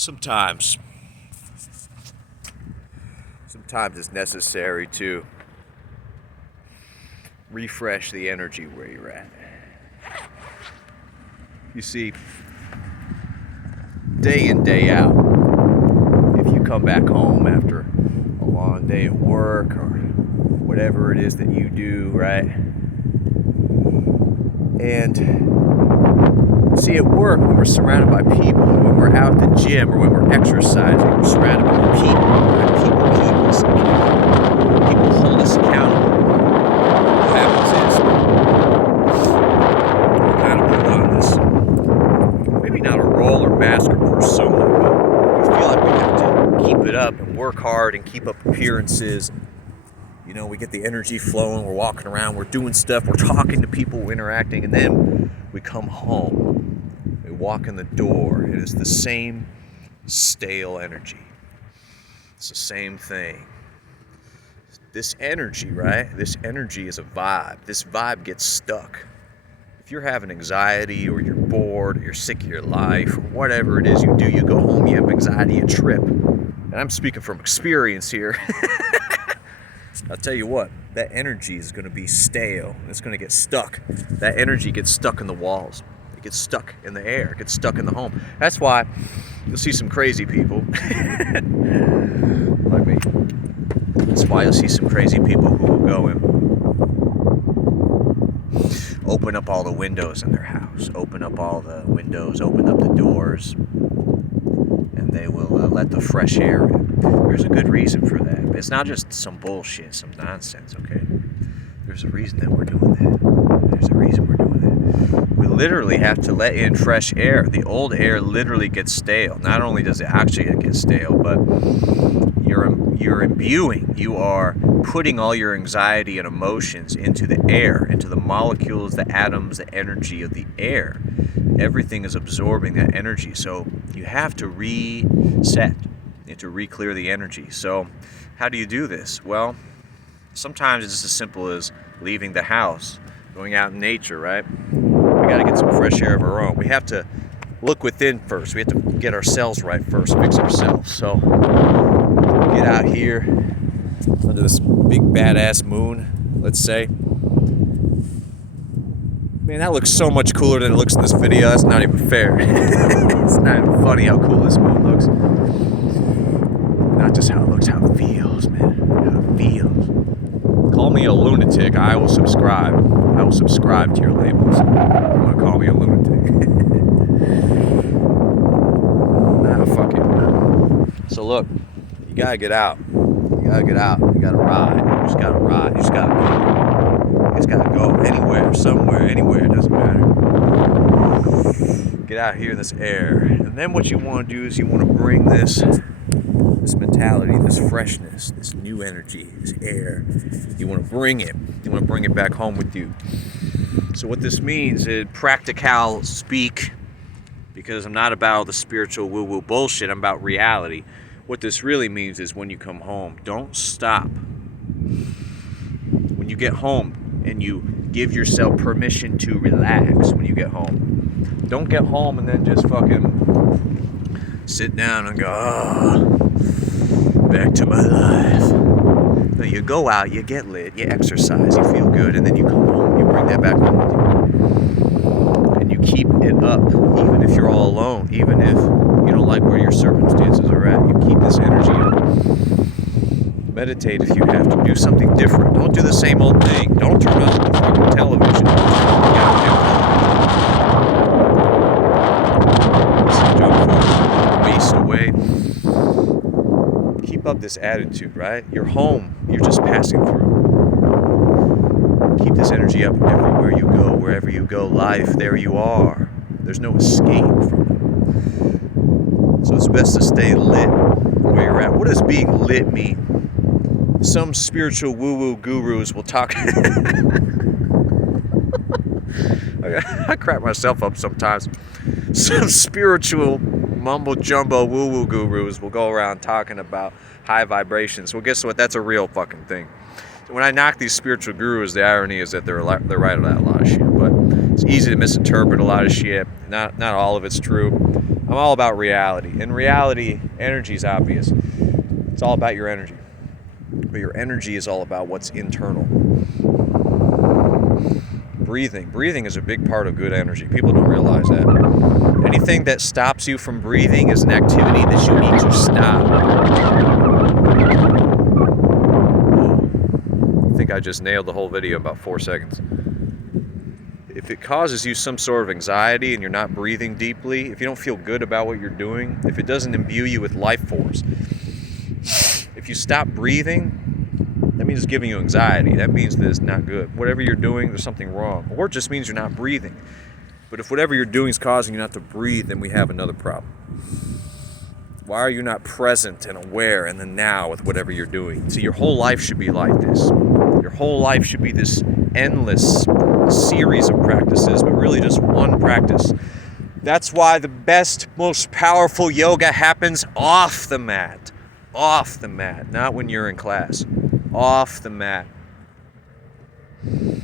Sometimes it's necessary to refresh the energy where you're at. You see, day in, day out, if you come back home after a long day at work or whatever it is that you do, right? And see, at work, when we're surrounded by people, or when we're out at the gym, or when we're exercising, we're surrounded by people, right? People keep us accountable. People hold us accountable. What happens is, we kind of put on this, maybe not a role or mask or persona, but we feel like we have to keep it up and work hard and keep up appearances. You know, we get the energy flowing, we're walking around, we're doing stuff, we're talking to people, we're interacting, and then we come home, we walk in the door, it is the same stale energy. It's the same thing. This energy, right? This energy is a vibe. This vibe gets stuck. If you're having anxiety or you're bored or you're sick of your life or whatever it is you do, you go home, you have anxiety, a trip. And I'm speaking from experience here. I'll tell you what, that energy is going to be stale. It's going to get stuck. That energy gets stuck in the walls. It gets stuck in the air. It gets stuck in the home. That's why you'll see some crazy people like me. That's why you'll see some crazy people who will go and open up all the windows in their house. Open up all the windows. Open up the doors. And they will let the fresh air in. There's a good reason for that. It's not just some bullshit, some nonsense, okay? There's a reason that we're doing that. There's a reason we're doing that. We literally have to let in fresh air. The old air literally gets stale. Not only does it actually get stale, but you're imbuing, you are putting all your anxiety and emotions into the air, into the molecules, the atoms, the energy of the air. Everything is absorbing that energy. So you have to reset. You have to re-clear the energy. So how do you do this? Well, sometimes it's as simple as leaving the house, going out in nature, right? We got to get some fresh air of our own. We have to look within first. We have to get ourselves right first, fix ourselves. So get out here under this big badass moon, let's say. Man, that looks so much cooler than it looks in this video. That's not even fair. It's not even funny how cool this moon looks. Not just how it looks, how it feels, man. How it feels. Call me a lunatic. I will subscribe. I will subscribe to your labels. You want to call me a lunatic? Nah, fuck it. So look, you gotta get out. You gotta get out. You gotta ride. You just gotta ride. You just gotta go. You just gotta go anywhere, somewhere, anywhere. It doesn't matter. Get out here in this air. And then what you want to do is you want to bring this mentality, this freshness, this new energy, this air. You want to bring it. You want to bring it back home with you. So what this means in practical speak, because I'm not about the spiritual woo-woo bullshit, I'm about reality. What this really means is when you come home, don't stop. When you get home and you give yourself permission to relax when you get home. Don't get home and then just fucking sit down and go, back to my life. No, you go out, you get lit, you exercise, you feel good, and then you come home, you bring that back home with you. And you keep it up, even if you're all alone, even if you don't like where your circumstances are at, you keep this energy up. Meditate if you have to. Do something different. Don't do the same old thing. Don't turn on the fucking television. Waste away. Keep up this attitude, right? You're home. You're just passing through. Keep this energy up everywhere you go, wherever you go. Life, there you are. There's no escape from it. So it's best to stay lit where you're at. What does being lit mean? Some spiritual woo-woo gurus will talk. I crack myself up sometimes. Some spiritual mumbo-jumbo woo-woo gurus will go around talking about high vibrations. Well, guess what? That's a real fucking thing. When I knock these spiritual gurus, the irony is that they're right about a lot of shit. But it's easy to misinterpret a lot of shit. Not all of it's true. I'm all about reality. In reality, energy is obvious. It's all about your energy. But your energy is all about what's internal. Breathing is a big part of good energy. People don't realize that. Anything that stops you from breathing is an activity that you need to stop. I think I just nailed the whole video in about 4 seconds. If it causes you some sort of anxiety and you're not breathing deeply, if you don't feel good about what you're doing, if it doesn't imbue you with life force, if you stop breathing, that means it's giving you anxiety. That means that it's not good. Whatever you're doing, there's something wrong. Or it just means you're not breathing. But if whatever you're doing is causing you not to breathe, then we have another problem. Why are you not present and aware in the now with whatever you're doing? See, your whole life should be like this. Your whole life should be this endless series of practices, but really just one practice. That's why the best, most powerful yoga happens off the mat. Off the mat, not when you're in class. Off the mat. The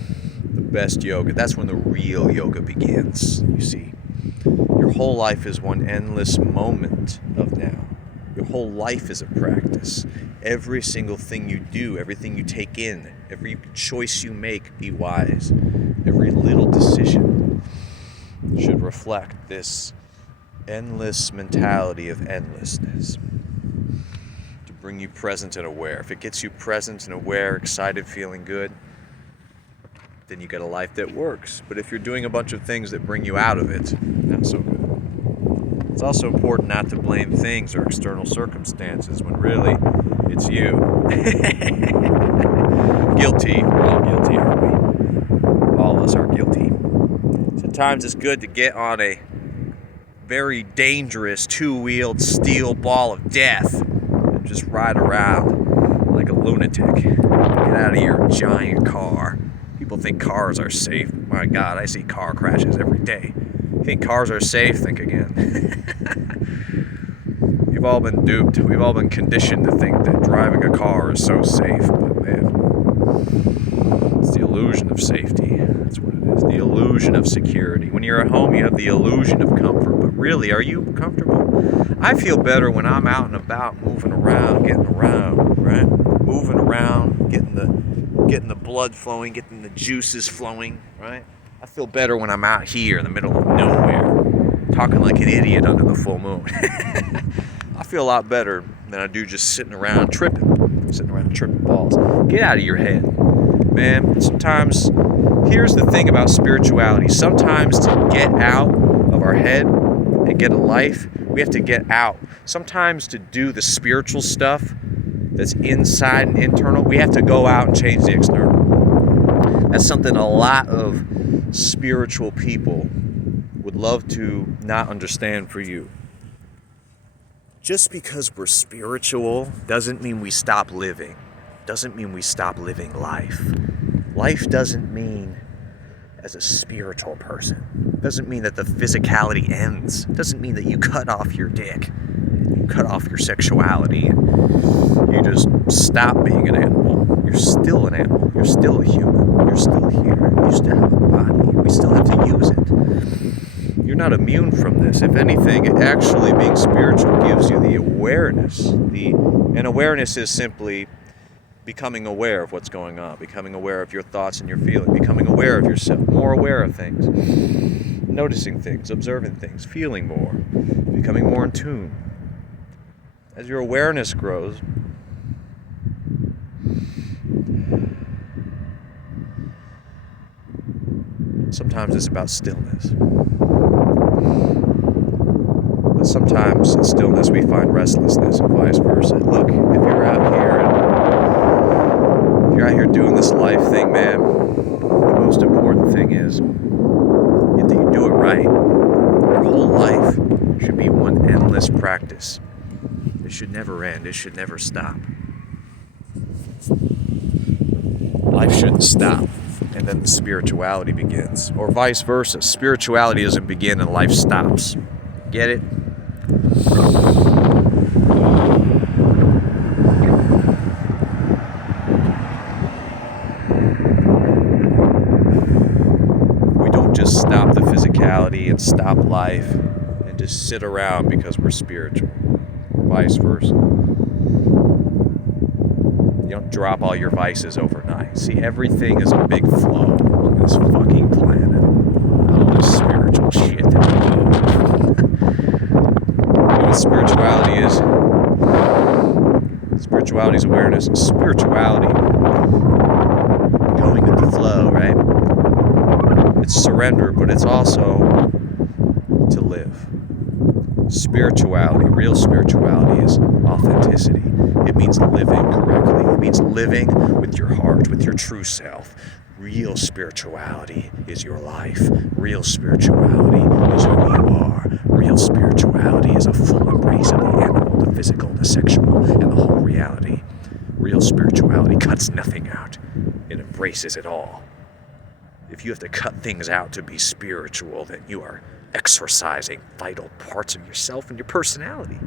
best yoga, that's when the real yoga begins, you see. Your whole life is one endless moment of now. Your whole life is a practice. Every single thing you do, everything you take in, every choice you make, be wise. Every little decision should reflect this endless mentality of endlessness. To bring you present and aware. If it gets you present and aware, excited, feeling good, then you get a life that works. But if you're doing a bunch of things that bring you out of it, not so good. It's also important not to blame things or external circumstances when really it's you. Guilty. We're all guilty, aren't we? All of us are guilty. Sometimes it's good to get on a very dangerous two-wheeled steel ball of death and just ride around like a lunatic. Get out of your giant car. People think cars are safe. My God, I see car crashes every day. You think cars are safe? Think again. We've all been duped. We've all been conditioned to think that driving a car is so safe. But man, it's the illusion of safety. That's what it is. The illusion of security. When you're at home, you have the illusion of comfort. But really, are you comfortable? I feel better when I'm out and about, moving around, getting around, right? Moving around, getting the blood flowing, getting the juices flowing, right? I feel better when I'm out here in the middle of nowhere, talking like an idiot under the full moon. I feel a lot better than I do just sitting around tripping balls. Get out of your head, man. Sometimes, here's the thing about spirituality. Sometimes to get out of our head and get a life, we have to get out. Sometimes to do the spiritual stuff that's inside and internal, we have to go out and change the external. That's something a lot of spiritual people would love to not understand for you. Just because we're spiritual doesn't mean we stop living. Doesn't mean we stop living life. Life doesn't mean, as a spiritual person, doesn't mean that the physicality ends. Doesn't mean that you cut off your dick, you cut off your sexuality, and you just stop being an animal. You're still an animal. You're still a human. You're still here. You still have a body. We still have to use it. You're not immune from this. If anything, actually being spiritual gives you the awareness. And awareness is simply becoming aware of what's going on, becoming aware of your thoughts and your feelings, becoming aware of yourself, more aware of things, noticing things, observing things, feeling more, becoming more in tune. As your awareness grows, sometimes it's about stillness. But sometimes in stillness we find restlessness and vice versa. Look, if you're out here doing this life thing, man, the most important thing is that you do it right. Your whole life should be one endless practice. It should never end. It should never stop. Life shouldn't stop, and then the spirituality begins. Or vice versa. Spirituality doesn't begin and life stops. Get it? We don't just stop the physicality and stop life and just sit around because we're spiritual, or vice versa. You don't drop all your vices overnight. See, everything is a big flow on this fucking planet. All this spiritual shit that we do. You know what spirituality is? Spirituality is awareness. Spirituality, going with the flow, right? It's surrender, but it's also to live. Spirituality, real spirituality, is authenticity. It means living correctly. It means living with your heart, with your true self. Real spirituality is your life. Real spirituality is who you are. Real spirituality is a full embrace of the animal, the physical, the sexual, and the whole reality. Real spirituality cuts nothing out. It embraces it all. If you have to cut things out to be spiritual, then you are exorcising vital parts of yourself and your personality.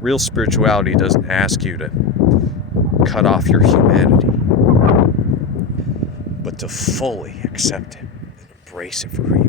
Real spirituality doesn't ask you to cut off your humanity, but to fully accept it and embrace it for who you